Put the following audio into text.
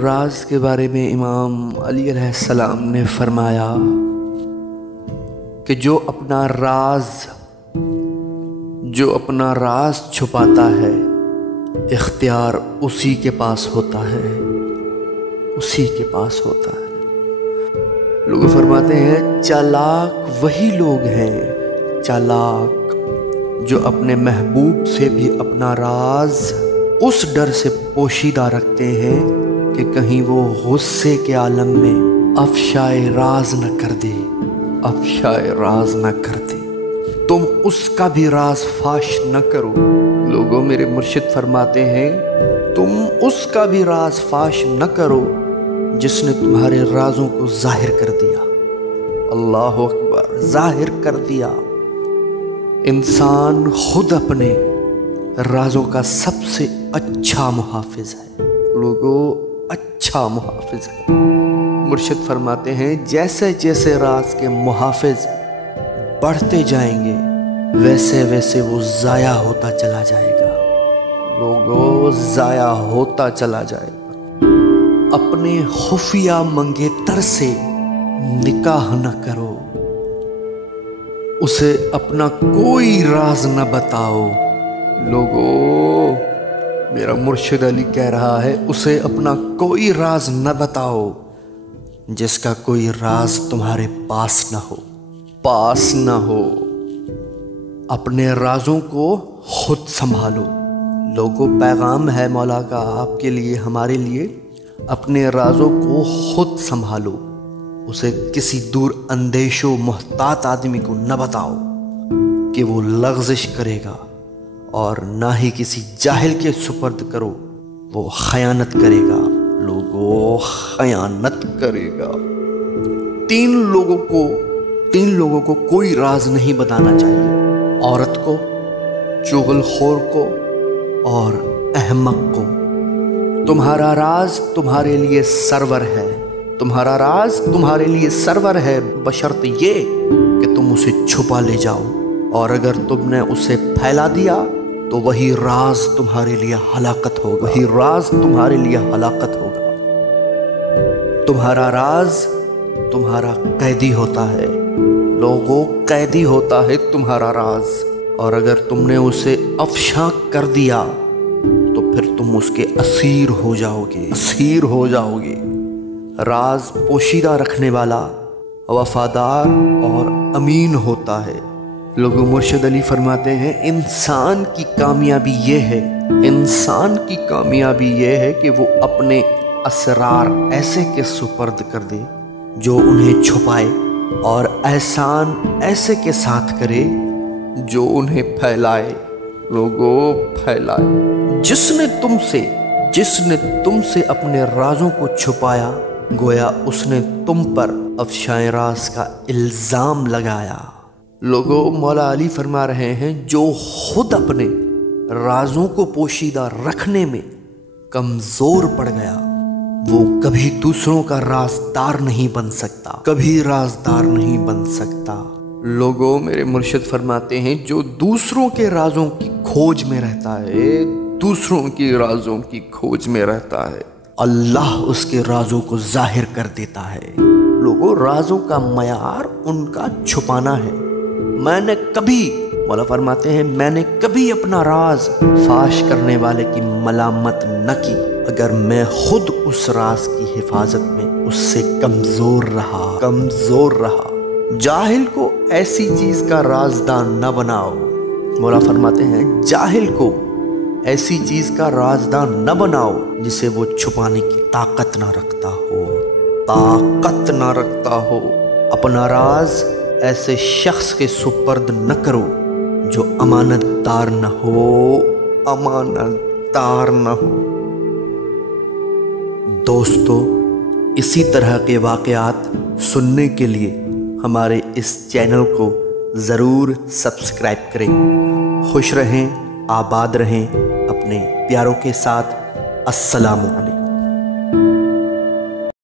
राज के बारे में इमाम अली अलैहिस्सलाम ने फरमाया कि जो अपना राज छुपाता है, इख्तियार उसी के पास होता है। लोग फरमाते हैं चालाक वही लोग हैं, जो अपने महबूब से भी अपना राज उस डर से पोशीदा रखते हैं कि कहीं वो गुस्से के आलम में अफशाए राज न कर दे। तुम उसका भी राज फाश न करो। लोगों, मेरे मुर्शिद फरमाते हैं तुम उसका भी राज फाश न करो जिसने तुम्हारे राजों को जाहिर कर दिया। अल्लाह अकबर, जाहिर कर दिया। इंसान खुद अपने राजों का सबसे अच्छा मुहाफिज है। लोगों, अच्छा मुहाफिज है। मुर्शिद फरमाते हैं जैसे जैसे राज के मुहाफिज बढ़ते जाएंगे वैसे वैसे वो ज़ाया होता चला जाएगा। लोगों, ज़ाया होता चला जाएगा। अपने खुफिया मंगेतर से निकाह न करो, उसे अपना कोई राज न बताओ। लोगों, मेरा मुर्शिद अली कह रहा है उसे अपना कोई राज न बताओ जिसका कोई राज तुम्हारे पास न हो। अपने राजों को खुद संभालो। लोगों, पैगाम है मौला का आपके लिए, हमारे लिए। अपने राजों को खुद संभालो। उसे किसी दूर अंदेशो मोहतात आदमी को न बताओ कि वो लग़ज़िश करेगा, और ना ही किसी जाहिल के सुपर्द करो, वो खयानत करेगा। लोगों, खयानत करेगा। तीन लोगों को कोई राज नहीं बताना चाहिए: औरत को, चुगलखोर को और अहमक को। तुम्हारा राज तुम्हारे लिए सरवर है, बशर्त ये कि तुम उसे छुपा ले जाओ, और अगर तुमने उसे फैला दिया तो वही राज तुम्हारे लिए हलाकत होगा। तुम्हारा राज तुम्हारा कैदी होता है। लोगों, कैदी होता है तुम्हारा राज, और अगर तुमने उसे अफशा कर दिया तो फिर तुम उसके असीर हो जाओगे। राज पोशीदा रखने वाला वफादार और अमीन होता है। लोगों, मुर्शिद अली फरमाते हैं इंसान की कामयाबी ये है कि वो अपने असरार ऐसे के सुपर्द कर दे जो उन्हें छुपाए, और एहसान ऐसे के साथ करे जो उन्हें फैलाए। लोगों, फैलाए। जिसने तुमसे अपने राजों को छुपाया, गोया उसने तुम पर अफशाए राज का इल्ज़ाम लगाया। लोगों, मौला अली फरमा रहे हैं जो खुद अपने राजों को पोशीदा रखने में कमज़ोर पड़ गया, वो कभी दूसरों का राजदार नहीं बन सकता। लोगों, मेरे मुर्शिद फरमाते हैं जो दूसरों के राजों की खोज में रहता है, अल्लाह उसके राजों को जाहिर कर देता है। लोगों, राजों का मयार उनका छुपाना है। मौला फरमाते हैं मैंने कभी अपना राज फाश करने वाले की मलामत न की अगर मैं खुद उस राज की हिफाजत में उससे कमजोर रहा। जाहिल को ऐसी चीज का राजदान न बनाओ। मौला फरमाते हैं जाहिल को ऐसी चीज का राजदान न बनाओ जिसे वो छुपाने की ताकत ना रखता हो। अपना राज ऐसे शख्स के सुपर्द न करो जो अमानतदार न हो। दोस्तों, इसी तरह के वाक़यात सुनने के लिए हमारे इस चैनल को ज़रूर सब्सक्राइब करें। खुश रहें, आबाद रहें अपने प्यारों के साथ। अस्सलामु अलैकुम।